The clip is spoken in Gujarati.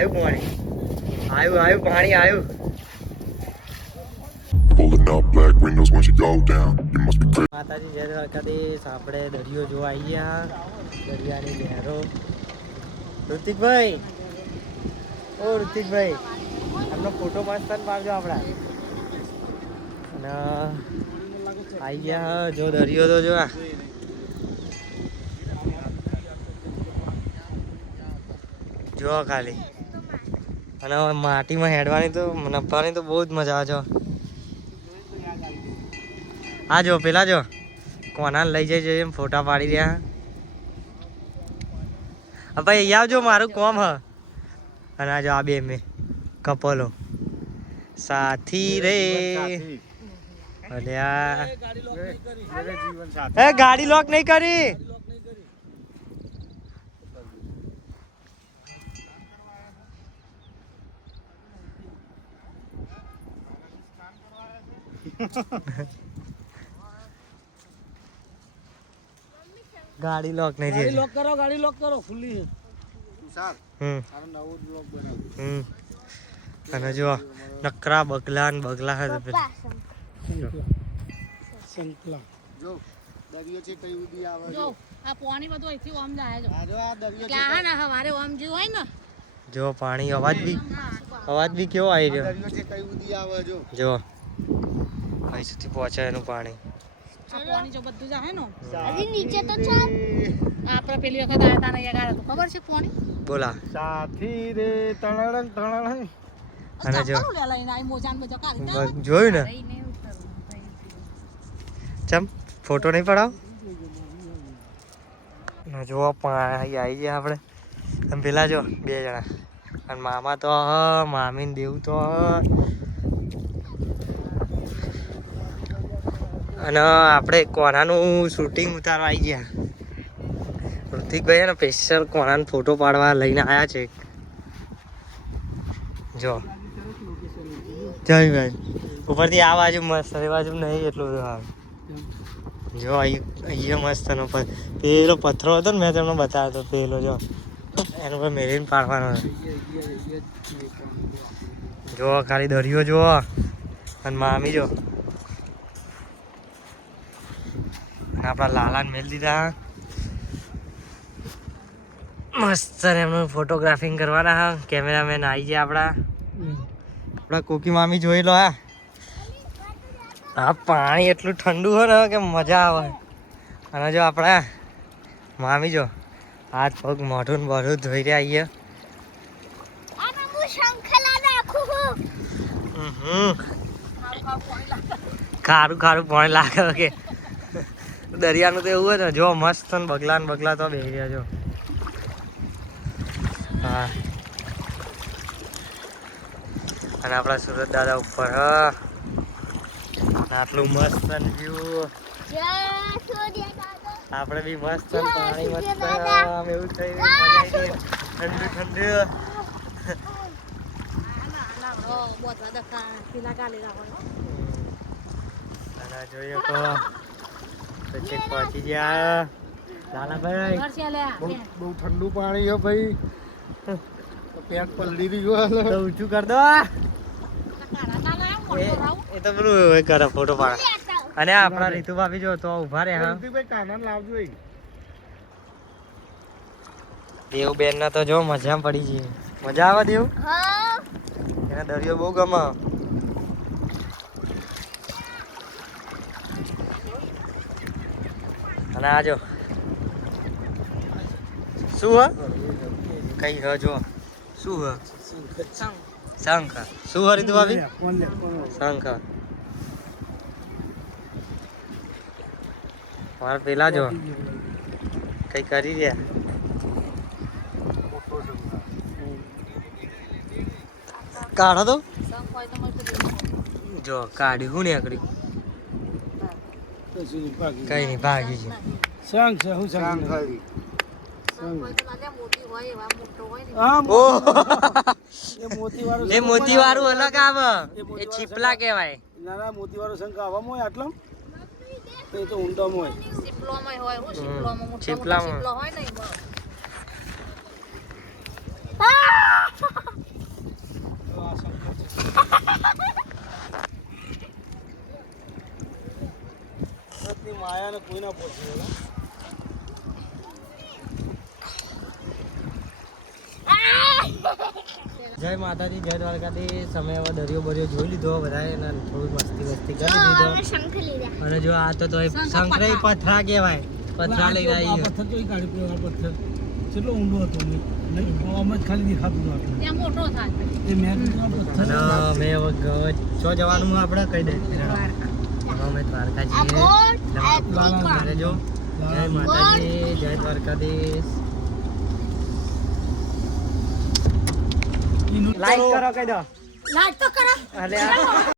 આવ્યું પાણી આવ્યું. માતાજી જય દ્વારકાધીશ. આપણે દરિયો જોવા આવી ગયા, દરિયાની લહેરો. ઋતિકભાઈ, ઓ ઋતિકભાઈ, આપનો ફોટો મસ્ત પાડજો આપણા. અને આવી ગયા જો દરિયો તો જો જો ખાલી. અને માટીમાં હેડવાની તો નભવાની તો બહુ જ મજા આવે છે. હા જો પેલા જો કોના લઈ જાય એમ ફોટા પાડી રહ્યા. ભાઈ અહીંયા આવજો, મારું કોમ હ. અને આ જો આ બે મેં કપલો સાથી રે. ગાડી લોક નહીં કરી. ગાડી લોક નહીં છે. ગાડી લોક કરો ખુલ્લી છે. અને જો નકરા બગલા ને બગલા હે સંકલા જો દરિયો છે કઈ ઉડી આવે જો આ પાણી બધું અહીંથી ઓમ જાય જો. આ જો આ દરિયો છે ક્યાં ના હવારે ઓમ જે હોય ને જો પાણી અવાજ બી કેવો આવી રહ્યો. દરિયો છે કઈ ઉડી આવે જો અહીં સુધી પહોંચે એનું પાણી. આ પાણી જો બધું જાય ને હજી નીચે તો છે. આપણે પેલી વખત આયા તા ને યાર તો ખબર છે પાણી બોલા સાથી રે તણણ તણણ. અને જો લઈને આઈ મોજાન બજો કાઢી જોયું ને ચમ ફોટો નહીં પડાવ. જો પાણી આવી ગયા આપણે. અને પેલા જો 2 જણા અને મામા તો મામી ને દેવું તો. અને આપણે કોનાનું શૂટિંગ ઉતારવા આવી ગયા. ઋતિકભાઈ ને સ્પેશિયલ કોનાનો ફોટો પાડવા લઈને આવ્યા છે. જો જયભાઈ ઉપરથી આ બાજુ મસ્ત, એ બાજુ નહીં એટલું બધું આવે. જો અહીંયા મસ્ત એનો પેલો પથ્થરો હતો ને મેં તમને બતાવ્યો હતો પેલો જો એનો પર મેરીને પાડવાનો. જો ખાલી દરિયો જુઓ અને મામી જો આપણા લાલાને મેળ દીધા મસ્ત. એમનું ફોટોગ્રાફિંગ કરવાના હા. કેમેરામેન આવી ગયા આપણા કોકી મામી જોઈ લો. હા પાણી એટલું ઠંડુ હોય ને કે મજા આવે. અને જો આપણા મામી જો હાથ પગ મોઢું બધું ધોઈ રહ્યા આવીએ. ખારું પાણી લાગે કે દરિયાનું તો એવું હોય ને. જો મસ્ત બગલા ને બગલા તો બેસી રહ્યા જો. હા અને આપણા સુરત દાદા ઉપર આટલું મસ્ત વ્યૂ. આપણે બી મસ્ત પાણી મસ્ત એવું થઈ ઠંડુ ઠંડુ. અને જોઈએ તો પછી પહોંચી ગયા લાલાભાઈ. બહુ ઠંડુ પાણી હો ભાઈ. પેટ પલળી રહ્યું તો ઊંચું કર દો. એ તો પેલું કરે ફોટો પાડે. અને આપણા રીતુ ભાભી જો તો ઉભા રહે. ભાઈ કાનાને લાવજો. દેવ બેન ના તો જો મજા પડી છે. મજા આવે દેવ. એને દરિયો બહુ ગમે. અને આ જો શું હ કઈ હ જો શું હ શંખ. શું હ રીતુ ભાભી? શંખ. મારા પેલા જો કઈ કરી રહ્યા. કાઢો તો જો કાઢ્યું. હું નીકળ્યું કઈ નહીં ભાગી છે. શંખ છે. હું શંખ એ મોતી વાળું અલગ આવે. એ છીપલા કહેવાય. ના મોતી વાળો શંખ આવામાં હોય આટલા એ તો ઊંડામાં હોય. સિપ્લોમાં હોય હું સિપ્લોમાં છીપલામાં સિપ્લો હોય ને આ શંકર છે. કુદરતની માયાને કોઈ ના પહોંચી વળે. જય માતાજી, જય દ્વારકાધીશ. અમે હવે દરિયો બરિયો જોઈ લીધો બધાએ અને થોડી મસ્તી વસ્તી કરી લીધો. અને જો આ તો શંકરાઈ પથરા કહેવાય. પથરા લઈને આ આવી પથ્થર તો એ કાઢી પીવો. આ પથ્થર કેટલો ઊંડો હતો નહીં આમ જ ખાલી દેખાતું હતું આટલું. ત્યાં મોટો થાય એ મેં કીધું આ પથ્થર અને અમે હવે ચો જવાનું આપણે કહી દઈએ. અમે દ્વારકા જઈએ. એટલે જો જય માતાજી, જય દ્વારકાધીશ. લાઈક કરો કહી દો. લાઈટ તો કરો અરે